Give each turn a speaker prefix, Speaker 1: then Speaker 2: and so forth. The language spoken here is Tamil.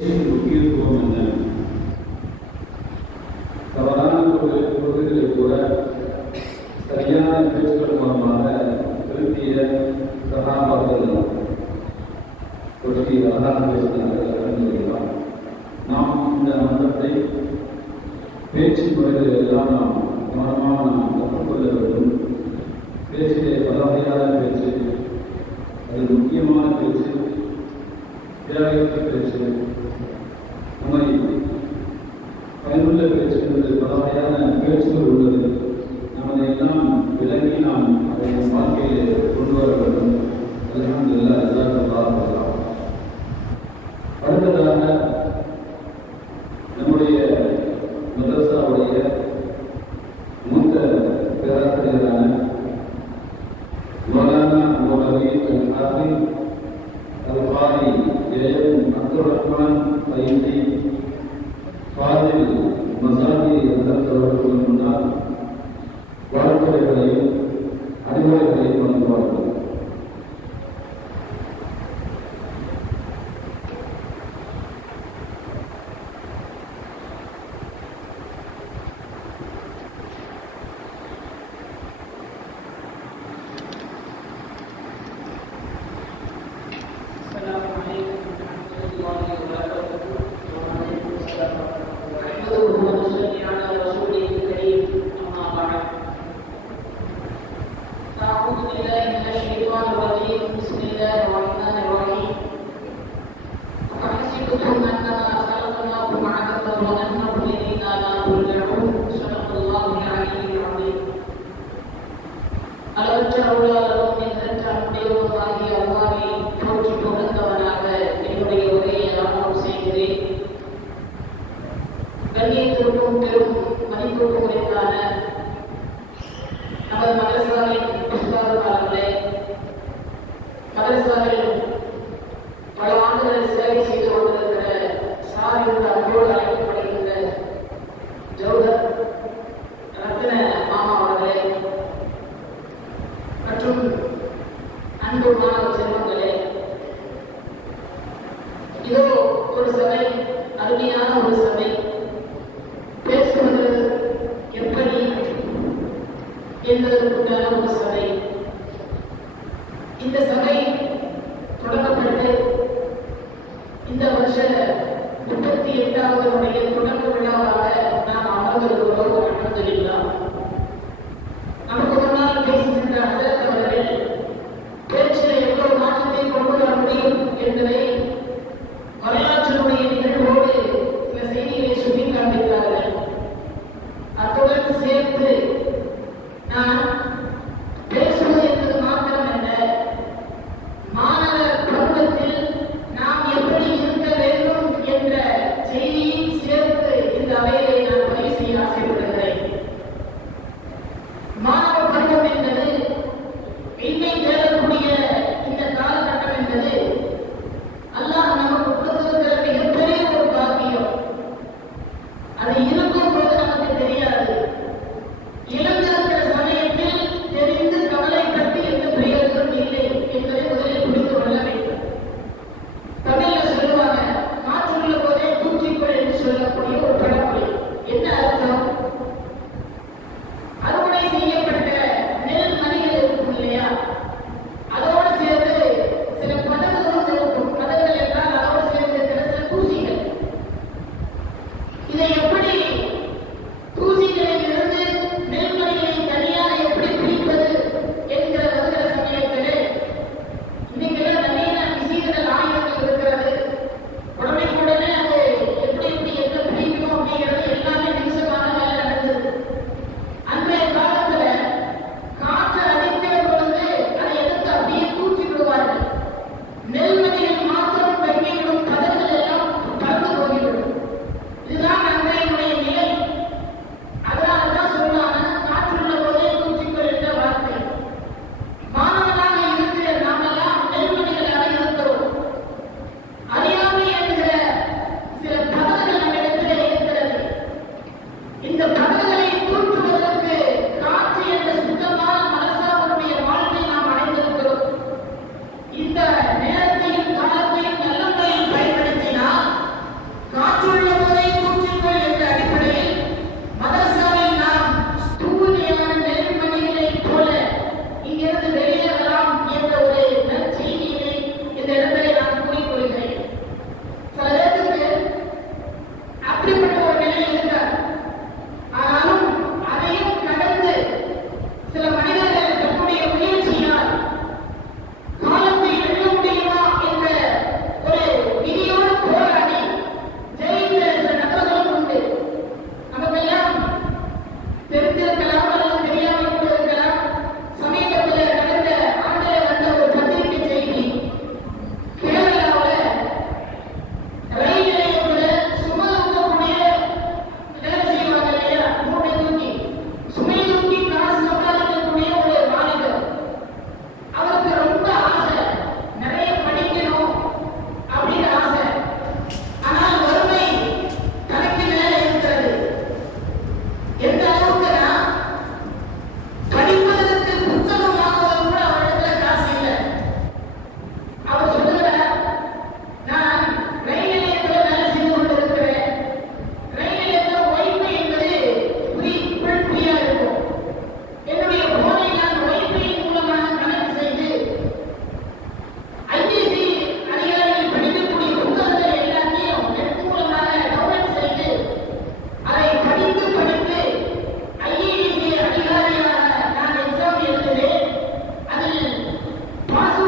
Speaker 1: முக்கியத்துவம் என்ன தவறான ஒரு கொள்கைகளை கூட சரியான பேச்சுக்கள் மூலமாக திருத்திய சகாபாக்கள் பற்றி அழகாக பேசினார்கள் நாம் இந்த மன்றத்தை பேச்சு முறைகள் எல்லாம் நாம் கவனமாக நாம் கற்றுக்கொள்ள வேண்டும் பேச்சிலே பல வகையான பேச்சு அது முக்கியமான பேச்சு தேவையற்ற பேச்சு. பயனுள்ள பேச்சு என்பது பல வகையான பேச்சுகள் உள்ளது. நாம் எல்லாம் விளங்கி நாம் அதை வாழ்க்கையில் கொண்டு வர வேண்டும். அதெல்லாம் எல்லா எதிராக பார்க்கலாம். மசாதி அவர்கள் முன்னால் வாழ்த்துறைகளையும் அறிவுரைகளையும் வழங்குவார்கள்
Speaker 2: அளவற்ற அருளாளரும் நிகரற்ற அன்பேருமாகிய அல்லாவை போற்றி புகழ்ந்தவனாக என்னுடைய உரையை ஆரம்பம் செய்கிறேன் கண்ணியத்திற்கும் பெரும் மதிப்புக்கும் உரித்தான நமது மதரசாவின் புஷ்பாளர்களே மதரசாவில் பல ஆண்டுகள் சேவை செய்து கொண்டிருக்கிற சார் அன்பு மாணவ செல்வங்களே இதோ ஒரு சபை அருமையான ஒரு சபை. பேசுவது எப்படி என்பதற்குண்டான ஒரு சபை. இந்த சபை தொடங்கப்பட்டு இந்த வருஷ முப்பத்தி எட்டாவது உடைய தொடக்க விழாவாக நாம் அமர்ந்திருக்கிறோம் அமர்ந்திருக்கலாம் 맞아.